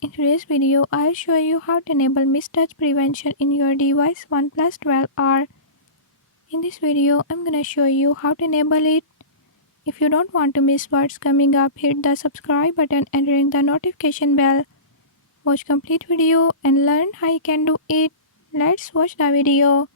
In today's video, I'll show you how to enable mistouch prevention in your device Oneplus 12R. In this video, I'm gonna show you how to enable it. If you don't want to miss what's coming up, hit the subscribe button and ring the notification bell. Watch complete video and learn how you can do it. Let's watch the video.